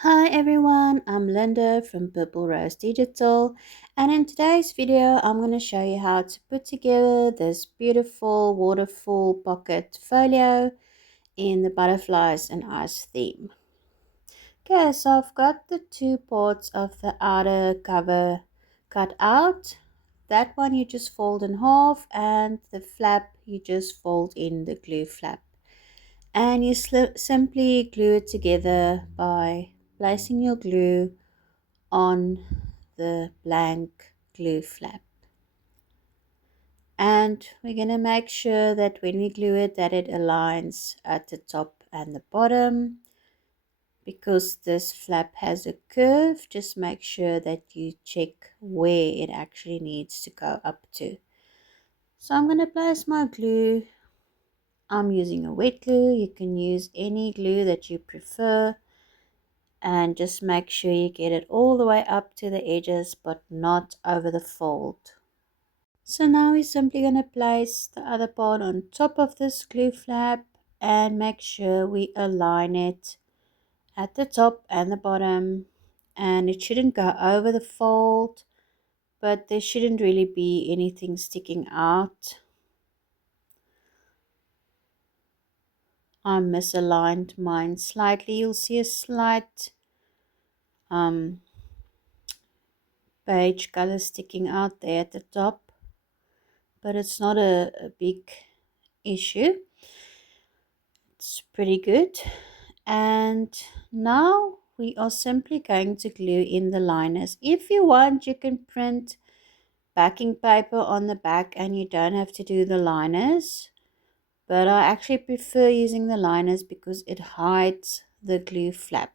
Hi everyone, I'm Linda from Purple Rose Digital, and in today's video I'm going to show you how to put together this beautiful waterfall pocket folio in the butterflies and eyes theme. Okay, so I've got the two parts of the outer cover cut out. That one you just fold in half, and the flap you just fold in the glue flap. And you simply glue it together by placing your glue on the blank glue flap. And we're going to make sure that when we glue it that it aligns at the top and the bottom. Because this flap has a curve, just make sure that you check where it actually needs to go up to. So I'm going to place my glue. I'm using a wet glue. You can use any glue that you prefer. And just make sure you get it all the way up to the edges but not over the fold. So now we're simply going to place the other part on top of this glue flap and make sure we align it at the top and the bottom, and it shouldn't go over the fold, but there shouldn't really be anything sticking out. I misaligned mine slightly. You'll see a slight beige color sticking out there at the top, but it's not a big issue. It's pretty good. And now we are simply going to glue in the liners. If you want, you can print backing paper on the back and you don't have to do the liners, but I actually prefer using the liners because it hides the glue flap.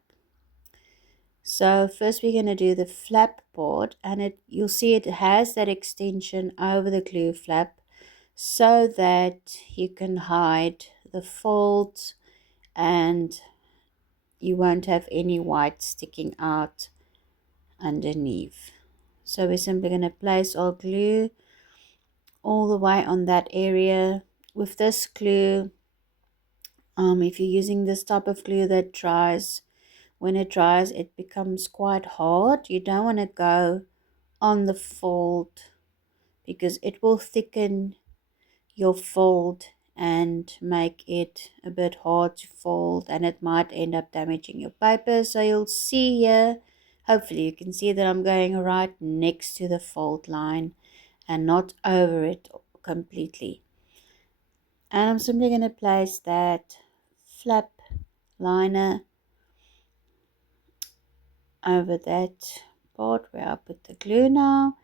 So first we're going to do the flap part, and you'll see it has that extension over the glue flap so that you can hide the folds and you won't have any white sticking out underneath. So we're simply going to place our glue all the way on that area. With this glue, if you're using this type of glue that dries, when it dries it becomes quite hard. You don't want to go on the fold because it will thicken your fold and make it a bit hard to fold, and it might end up damaging your paper. So you'll see here, hopefully you can see that I'm going right next to the fold line and not over it completely. And I'm simply going to place that flap liner over that part where I put the glue now,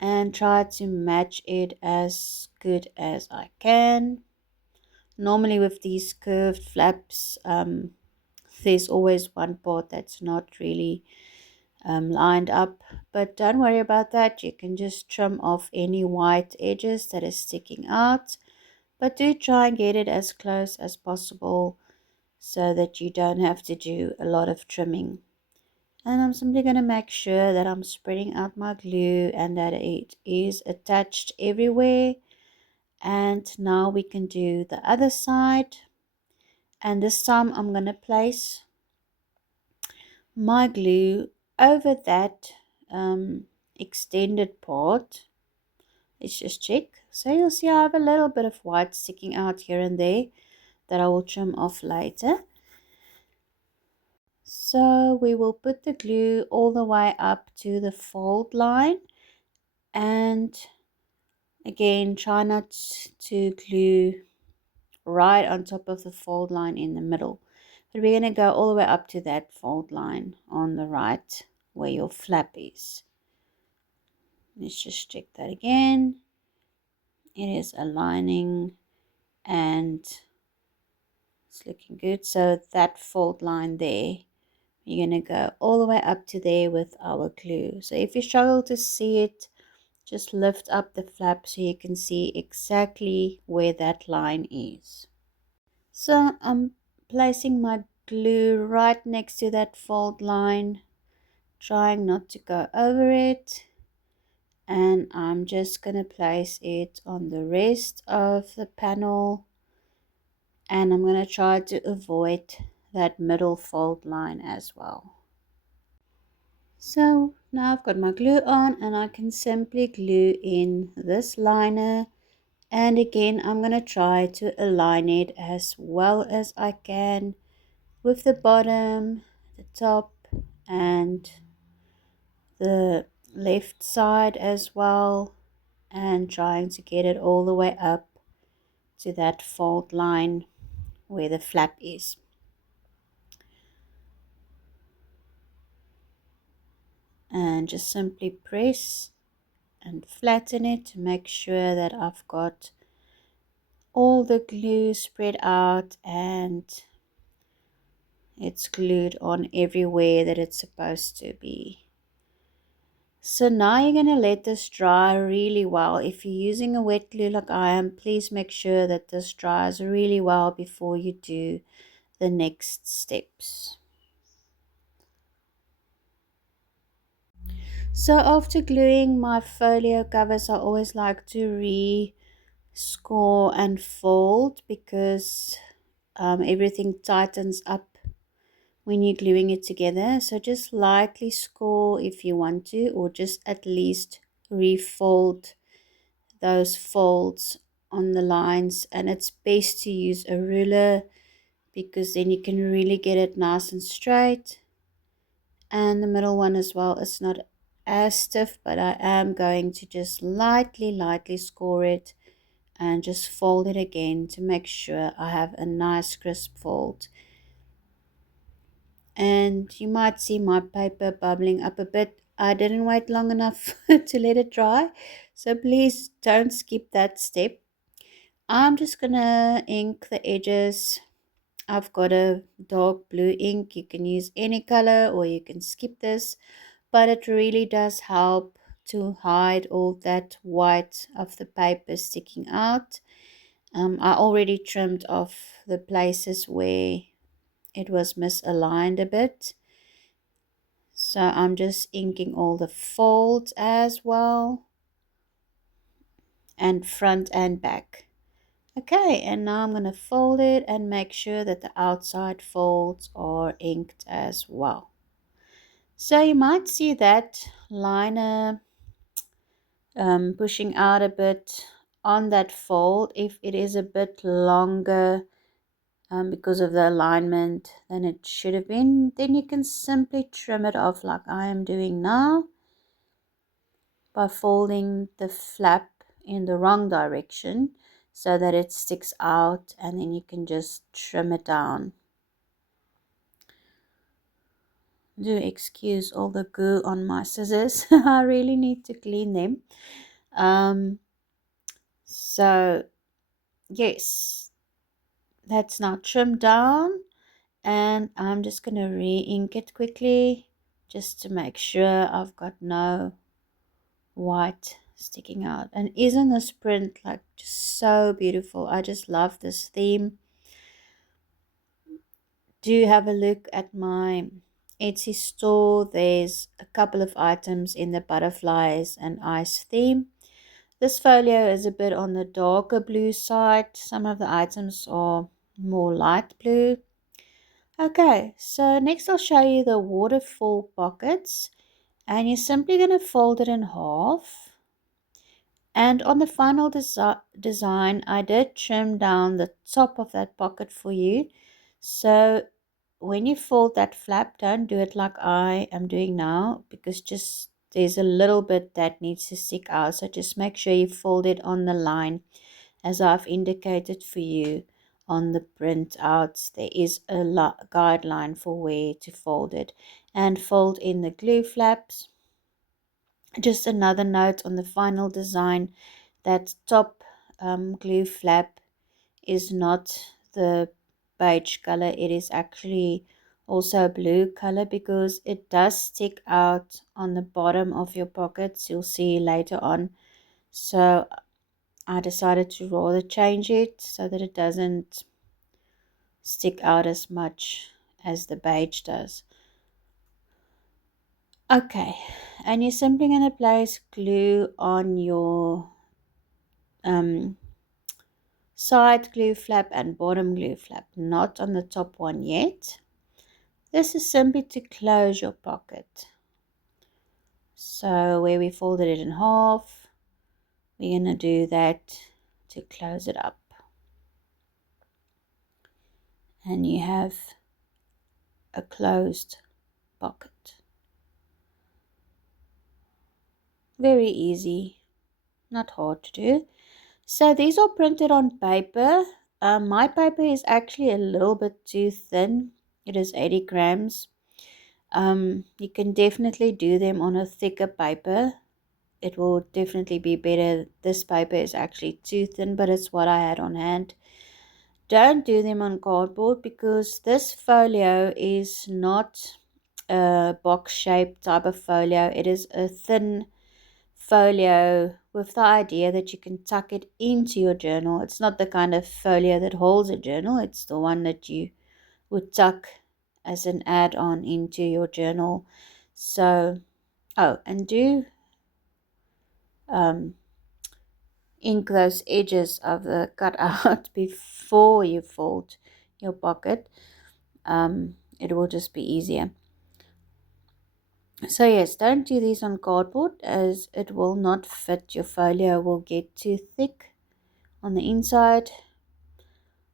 and try to match it as good as I can. Normally with these curved flaps, there's always one part that's not really lined up, but don't worry about that. You can just trim off any white edges that is sticking out, but do try and get it as close as possible so that you don't have to do a lot of trimming. And I'm simply going to make sure that I'm spreading out my glue and that it is attached everywhere. And now we can do the other side, and this time I'm going to place my glue over that extended part. Let's just check. So you'll see I have a little bit of white sticking out here and there that I will trim off later. So we will put the glue all the way up to the fold line, and again try not to glue right on top of the fold line in the middle, but we're going to go all the way up to that fold line on the right where your flap is. Let's just check that again. It is aligning and it's looking good. So that fold line there, you're going to go all the way up to there with our glue. So if you struggle to see it, just lift up the flap so you can see exactly where that line is. So I'm placing my glue right next to that fold line, trying not to go over it, and I'm just going to place it on the rest of the panel, and I'm going to try to avoid that middle fold line as well. So now I've got my glue on and I can simply glue in this liner, and again I'm going to try to align it as well as I can with the bottom, the top, and the left side as well, and trying to get it all the way up to that fold line where the flap is. And just simply press and flatten it to make sure that I've got all the glue spread out and it's glued on everywhere that it's supposed to be. So now you're going to let this dry really well. If you're using a wet glue like I am, please make sure that this dries really well before you do the next steps. So after gluing my folio covers, I always like to score and fold because everything tightens up when you're gluing it together. So just lightly score if you want to, or just at least refold those folds on the lines. And it's best to use a ruler because then you can really get it nice and straight. And the middle one as well, it's not as stiff, but I am going to just lightly score it and just fold it again to make sure I have a nice crisp fold. And you might see my paper bubbling up a bit. I didn't wait long enough to let it dry, so please don't skip that step. I'm just gonna ink the edges. I've got a dark blue ink. You can use any color or you can skip this, but it really does help to hide all that white of the paper sticking out. I already trimmed off the places where it was misaligned a bit. So I'm just inking all the folds as well, and front and back. Okay, and now I'm going to fold it and make sure that the outside folds are inked as well. So you might see that liner pushing out a bit on that fold if it is a bit longer because of the alignment than it should have been. Then you can simply trim it off like I am doing now by folding the flap in the wrong direction so that it sticks out, and then you can just trim it down. Do excuse all the goo on my scissors. I really need to clean them. So yes, that's now trimmed down, and I'm just going to re-ink it quickly just to make sure I've got no white sticking out. And isn't this print like just so beautiful? I just love this theme. Do have a look at my Etsy store. There's a couple of items in the butterflies and ice theme. This folio is a bit on the darker blue side. Some of the items are more light blue. Okay, so next I'll show you the waterfall pockets, and you're simply going to fold it in half. And on the final design, I did trim down the top of that pocket for you. So when you fold that flap, don't do it like I am doing now, because just there's a little bit that needs to stick out. So just make sure you fold it on the line as I've indicated for you on the printout. There is a guideline for where to fold it, and fold in the glue flaps. Just another note on the final design, that top glue flap is not the beige color. It is actually also a blue color because it does stick out on the bottom of your pockets. You'll see later on. So I decided to rather change it so that it doesn't stick out as much as the beige does. Okay, and you're simply going to place glue on your side glue flap and bottom glue flap, not on the top one yet. This is simply to close your pocket. So where we folded it in half, we're going to do that to close it up. And you have a closed pocket. Very easy, not hard to do. So these are printed on paper. My paper is actually a little bit too thin. It is 80 grams. You can definitely do them on a thicker paper. It will definitely be better. This paper is actually too thin, but it's what I had on hand. Don't do them on cardboard because this folio is not a box shaped type of folio. It is a thin folio with the idea that you can tuck it into your journal. It's not the kind of folio that holds a journal. It's the one that you would tuck as an add-on into your journal. So, and do um, ink those edges of the cutout before you fold your pocket. It will just be easier. So yes, don't do these on cardboard as it will not fit. Your folio will get too thick on the inside.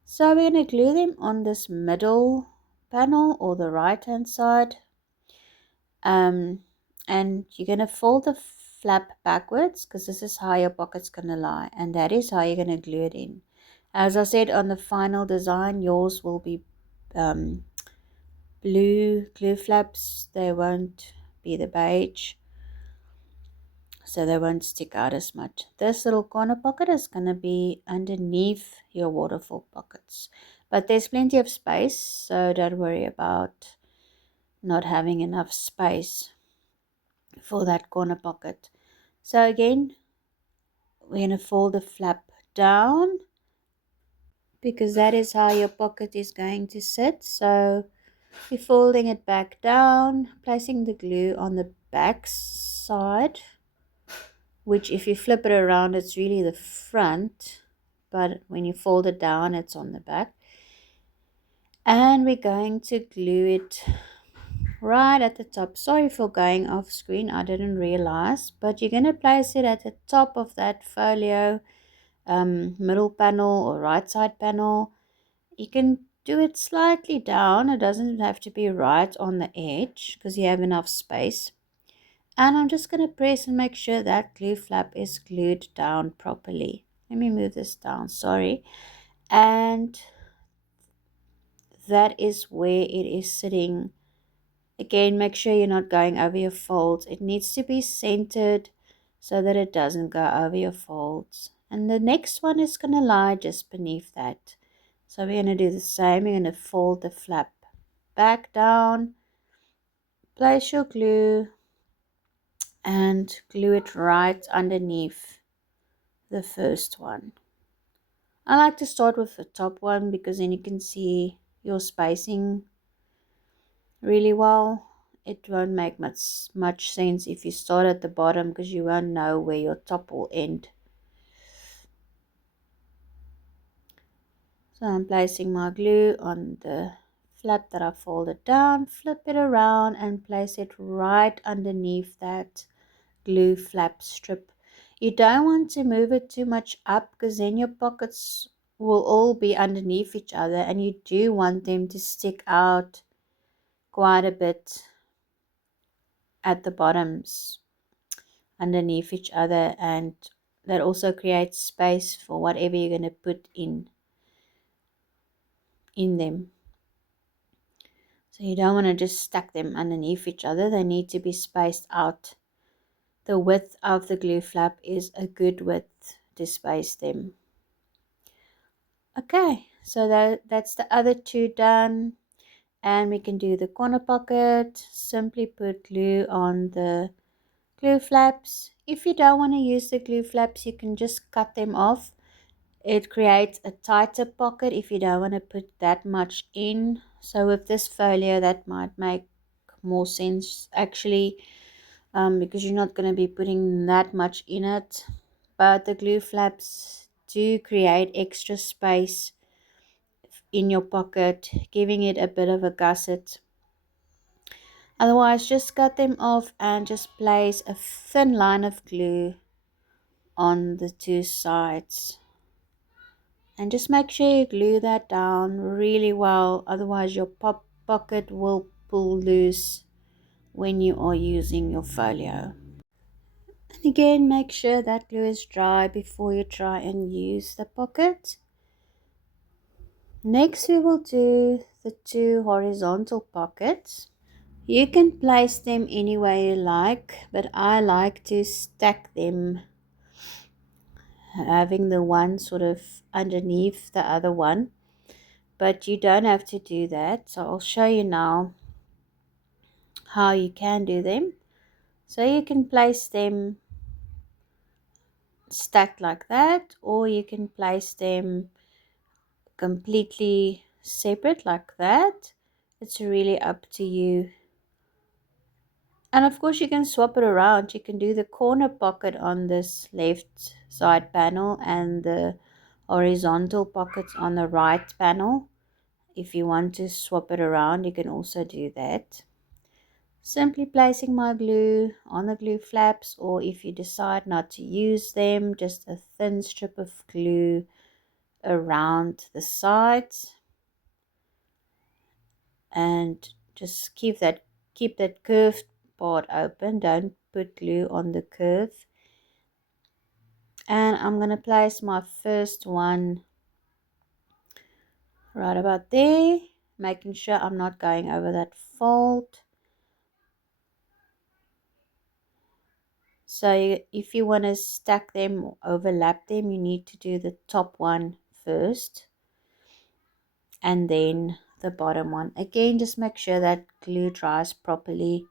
So we're going to glue them on this middle panel or the right hand side. And you're going to fold the flap backwards because this is how your pocket's going to lie, and that is how you're going to glue it in. As I said, on the final design, yours will be blue glue flaps. They won't be the beige, so they won't stick out as much. This little corner pocket is going to be underneath your waterfall pockets, but there's plenty of space, so don't worry about not having enough space for that corner pocket. So again, we're going to fold the flap down because that is how your pocket is going to sit. So we're folding it back down, placing the glue on the back side, which if you flip it around, it's really the front, but when you fold it down, it's on the back. And we're going to glue it right at the top. Sorry for going off screen, I didn't realize, but you're going to place it at the top of that folio middle panel or right side panel. You can do it slightly down. It doesn't have to be right on the edge because you have enough space. And I'm just going to press and make sure that glue flap is glued down properly. Let me move this down, sorry. And that is where it is sitting. Again, make sure you're not going over your folds. It needs to be centered so that it doesn't go over your folds. And the next one is going to lie just beneath that. So we're going to do the same. We're going to fold the flap back down, place your glue, and glue it right underneath the first one. I like to start with the top one because then you can see your spacing really well. It won't make much sense if you start at the bottom because you won't know where your top will end. So I'm placing my glue on the flap that I folded down, flip it around and place it right underneath that glue flap strip. You don't want to move it too much up because then your pockets will all be underneath each other, and you do want them to stick out quite a bit at the bottoms underneath each other, and that also creates space for whatever you're going to put in them. So you don't want to just stack them underneath each other. They need to be spaced out. The width of the glue flap is a good width to space them. Okay, so that's the other two done. And we can do the corner pocket. Simply put glue on the glue flaps. If you don't want to use the glue flaps, you can just cut them off. It creates a tighter pocket if you don't want to put that much in. So with this folio, that might make more sense actually, because you're not going to be putting that much in it. But the glue flaps do create extra space in your pocket, giving it a bit of a gusset. Otherwise, just cut them off and just place a thin line of glue on the two sides. And just make sure you glue that down really well, otherwise your pocket will pull loose when you are using your folio. And again, make sure that glue is dry before you try and use the pocket. Next, we will do the two horizontal pockets. You can place them any way you like, but I like to stack them, having the one sort of underneath the other one. But you don't have to do that, so I'll show you now how you can do them. So you can place them stacked like that, or you can place them completely separate like that. It's really up to you. And of course you can swap it around. You can do the corner pocket on this left side panel and the horizontal pockets on the right panel. If you want to swap it around, you can also do that. Simply placing my glue on the glue flaps, or if you decide not to use them, just a thin strip of glue around the sides, and just keep that curved part open. Don't put glue on the curve. And I'm going to place my first one right about there, making sure I'm not going over that fold. So if you want to stack them or overlap them, you need to do the top one first and then the bottom one. Again, just make sure that glue dries properly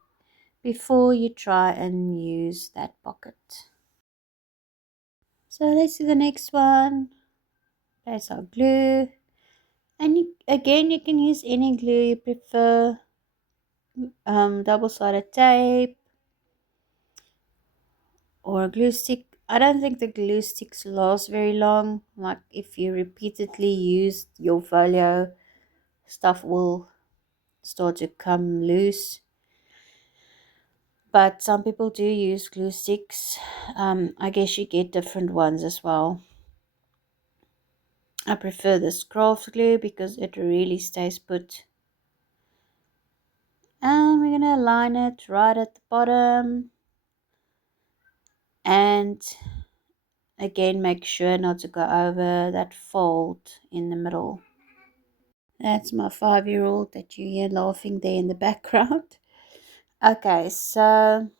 before you try and use that pocket. So let's do the next one. Place our glue. And again, you can use any glue you prefer. Double-sided tape or a glue stick. I don't think the glue sticks last very long. Like if you repeatedly use your folio, stuff will start to come loose. But some people do use glue sticks. I guess you get different ones as well. I prefer this craft glue because it really stays put. And we're going to align it right at the bottom. And again, make sure not to go over that fold in the middle. That's my 5-year-old that you hear laughing there in the background. Okay, so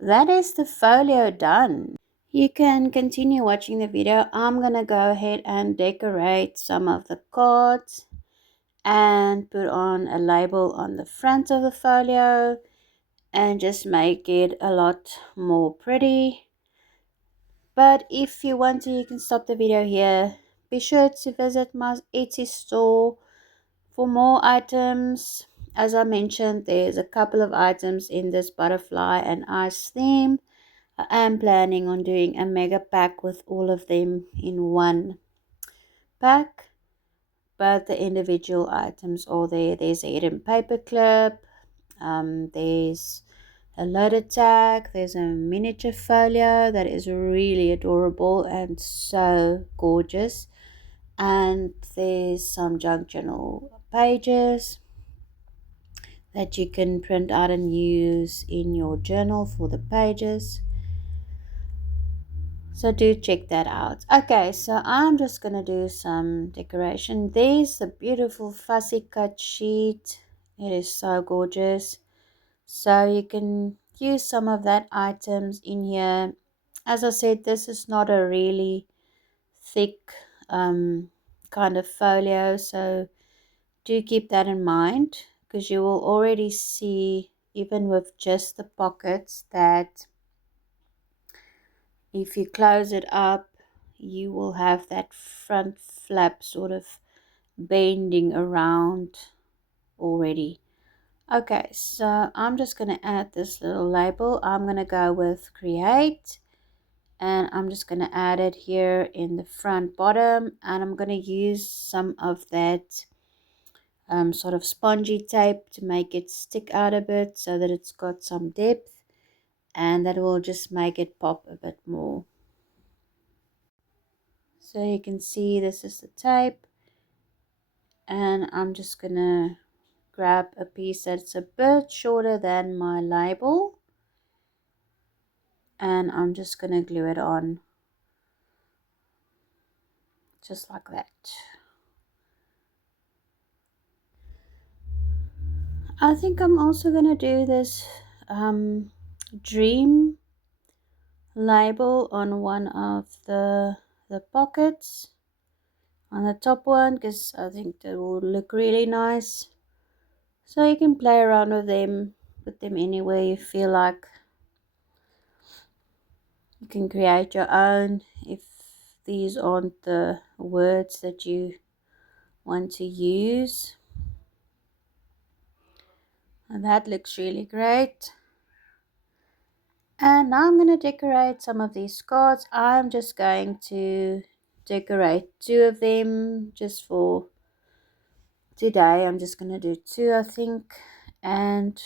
that is the folio done. You can continue watching the video. I'm going to go ahead and decorate some of the cards and put on a label on the front of the folio and just make it a lot more pretty. But if you want to, you can stop the video here. Be sure to visit my Etsy store for more items. As I mentioned, there's a couple of items in this butterfly and ice theme. I am planning on doing a mega pack with all of them in one pack, but the individual items are there. There's a hidden paper clip, there's a loaded tag, there's a miniature folio that is really adorable and so gorgeous, and there's some junk journal pages that you can print out and use in your journal for the pages. So do check that out. Okay, so I'm just going to do some decoration. There's the beautiful fussy cut sheet. It is so gorgeous. So you can use some of that items in here. As I said, this is not a really thick kind of folio. So do keep that in mind, because you will already see, even with just the pockets, that if you close it up, you will have that front flap sort of bending around already. Okay, so I'm just going to add this little label. I'm going to go with create, and I'm just going to add it here in the front bottom, and I'm going to use some of that sort of spongy tape to make it stick out a bit so that it's got some depth, and that will just make it pop a bit more. So you can see this is the tape, and I'm just gonna grab a piece that's a bit shorter than my label, and I'm just gonna glue it on just like that. I think I'm also gonna do this dream label on one of the pockets on the top one, because I think that will look really nice. So you can play around with them, put them anywhere you feel like. You can create your own if these aren't the words that you want to use. And that looks really great. And now I'm going to decorate some of these cards. I'm just going to decorate 2 of them just for today. I'm just going to do 2, I think. And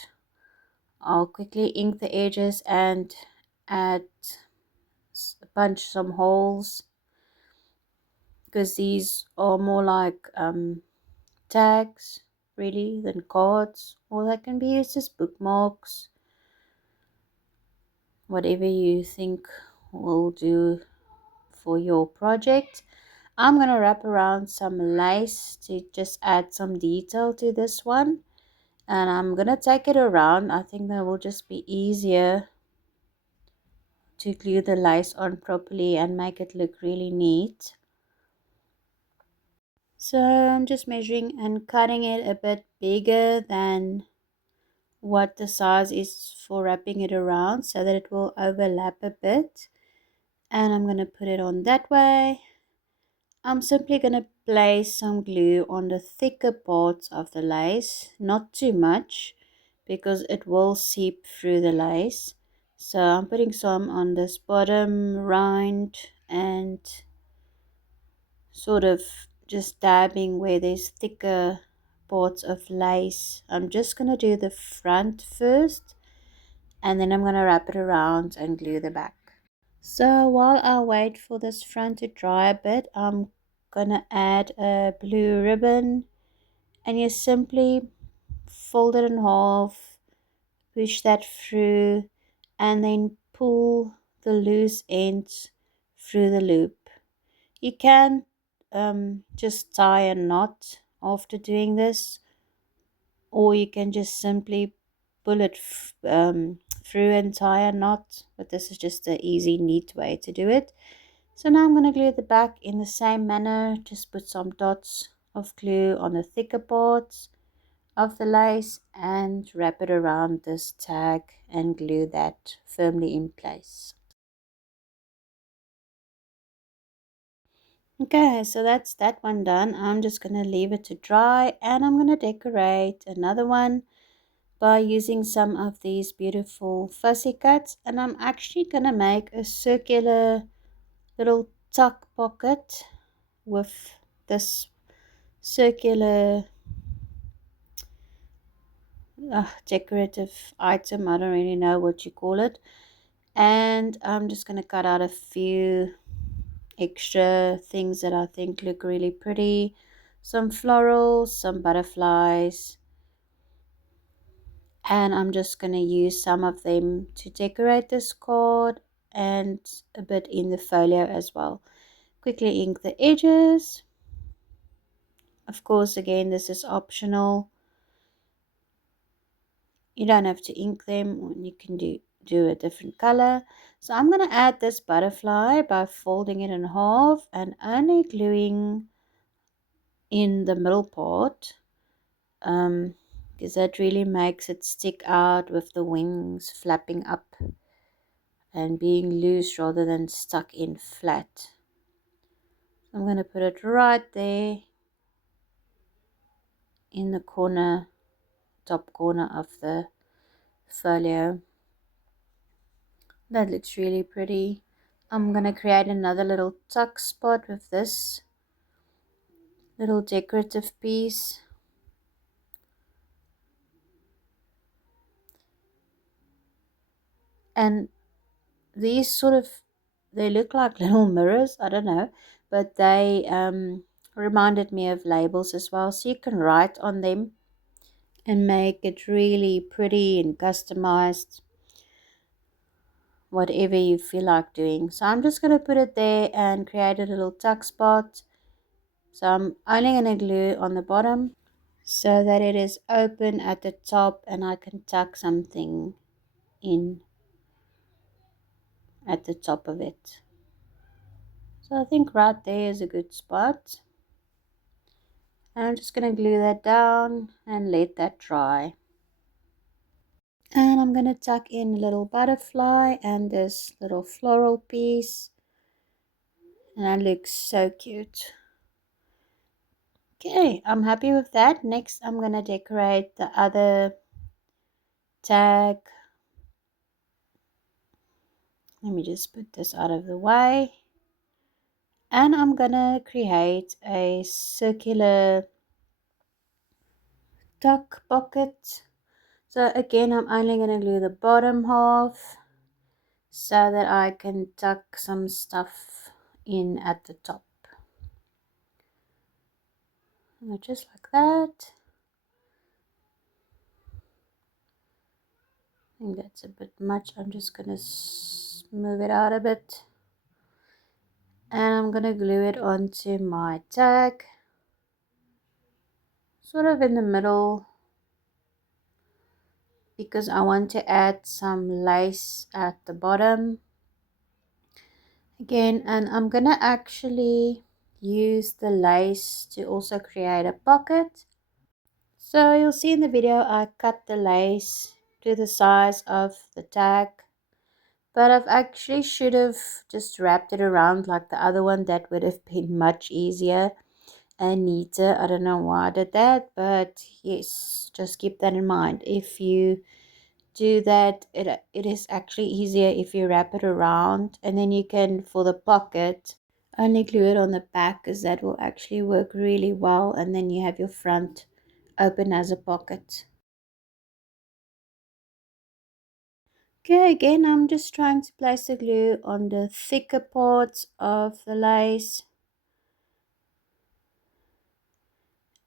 I'll quickly ink the edges and add punch some holes, because these are more like tags really than cards, or they can be used as bookmarks, whatever you think will do for your project. I'm going to wrap around some lace to just add some detail to this one, and I'm going to take it around. I think that will just be easier to glue the lace on properly and make it look really neat. So I'm just measuring and cutting it a bit bigger than what the size is for wrapping it around so that it will overlap a bit. And I'm going to put it on that way. I'm simply going to place some glue on the thicker parts of the lace, not too much because it will seep through the lace. So I'm putting some on this bottom rind and sort of just dabbing where there's thicker parts of lace. I'm just going to do the front first, and then I'm going to wrap it around and glue the back. So while I wait for this front to dry a bit, I'm going to add a blue ribbon, and you simply fold it in half, push that through, and then pull the loose ends through the loop. You can just tie a knot after doing this, or you can just simply pull it through and tie a knot, but this is just an easy, neat way to do it. So now I'm going to glue the back in the same manner. Just put some dots of glue on the thicker parts of the lace and wrap it around this tag and glue that firmly in place. Okay, so that's that one done. I'm just going to leave it to dry, and I'm going to decorate another one by using some of these beautiful fussy cuts. And I'm actually going to make a circular little tuck pocket with this circular decorative item. I don't really know what you call it. And I'm just going to cut out a few extra things that I think look really pretty. Some florals, some butterflies, and I'm just going to use some of them to decorate this card and a bit in the folio as well. Quickly ink the edges. Of course, again, this is optional. You don't have to ink them, or you can do a different color. So I'm going to add this butterfly by folding it in half and only gluing in the middle part, because that really makes it stick out with the wings flapping up and being loose rather than stuck in flat. I'm going to put it right there in the corner, top corner of the folio. That looks really pretty. I'm going to create another little tuck spot with this little decorative piece. And these sort of, they look like little mirrors, I don't know, but they reminded me of labels as well, so you can write on them and make it really pretty and customized, whatever you feel like doing. So I'm just going to put it there and create a little tuck spot. So I'm only going to glue on the bottom so that it is open at the top and I can tuck something in at the top of it. So I think right there is a good spot. And I'm just going to glue that down and let that dry. And I'm going to tuck in a little butterfly and this little floral piece. And that looks so cute. Okay, I'm happy with that. Next, I'm going to decorate the other tag. Let me just put this out of the way. And I'm going to create a circular tuck pocket. So again, I'm only going to glue the bottom half so that I can tuck some stuff in at the top. And just like that. I think that's a bit much. I'm just going to move it out a bit. And I'm going to glue it onto my tag. Sort of in the middle, because I want to add some lace at the bottom. Again, and I'm going to actually use the lace to also create a pocket. So you'll see in the video I cut the lace to the size of the tag, but I've actually should have just wrapped it around like the other one. That would have been much easier and neater. I don't know why I did that, but yes, just keep that in mind. If you do that, it is actually easier if you wrap it around, and then you can, for the pocket, only glue it on the back, because that will actually work really well, and then you have your front open as a pocket. Okay, again, I'm just trying to place the glue on the thicker parts of the lace.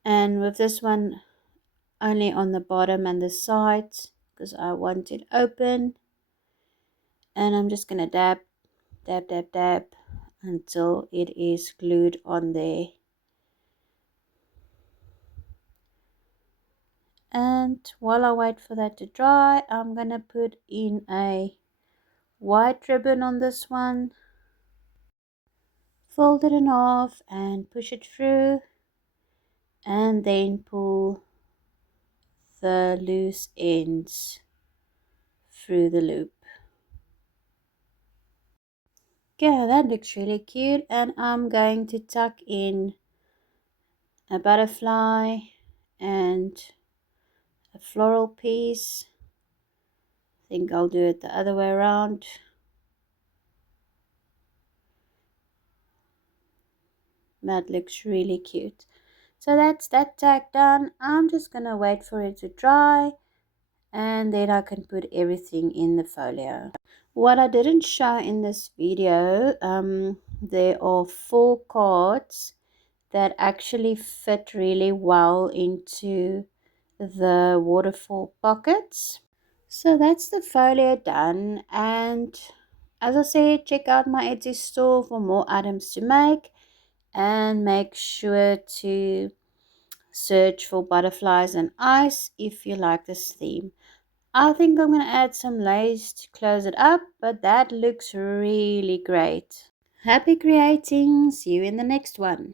And with this one, only on the bottom and the sides, because I want it open. And I'm just going to dab, dab, dab, dab until it is glued on there. And while I wait for that to dry, I'm going to put in a white ribbon on this one. Fold it in half and push it through, and then pull the loose ends through the loop. Okay, that looks really cute, and I'm going to tuck in a butterfly and a floral piece. I think I'll do it the other way around. That looks really cute. So that's that tag done. I'm just gonna wait for it to dry, and then I can put everything in the folio. What I didn't show in this video, there are 4 cards that actually fit really well into the waterfall pockets. So that's the folio done, and as I said, check out my Etsy store for more items to make, and make sure to search for butterflies and ice if you like this theme. I think I'm going to add some lace to close it up, but that looks really great. Happy creating! See you in the next one.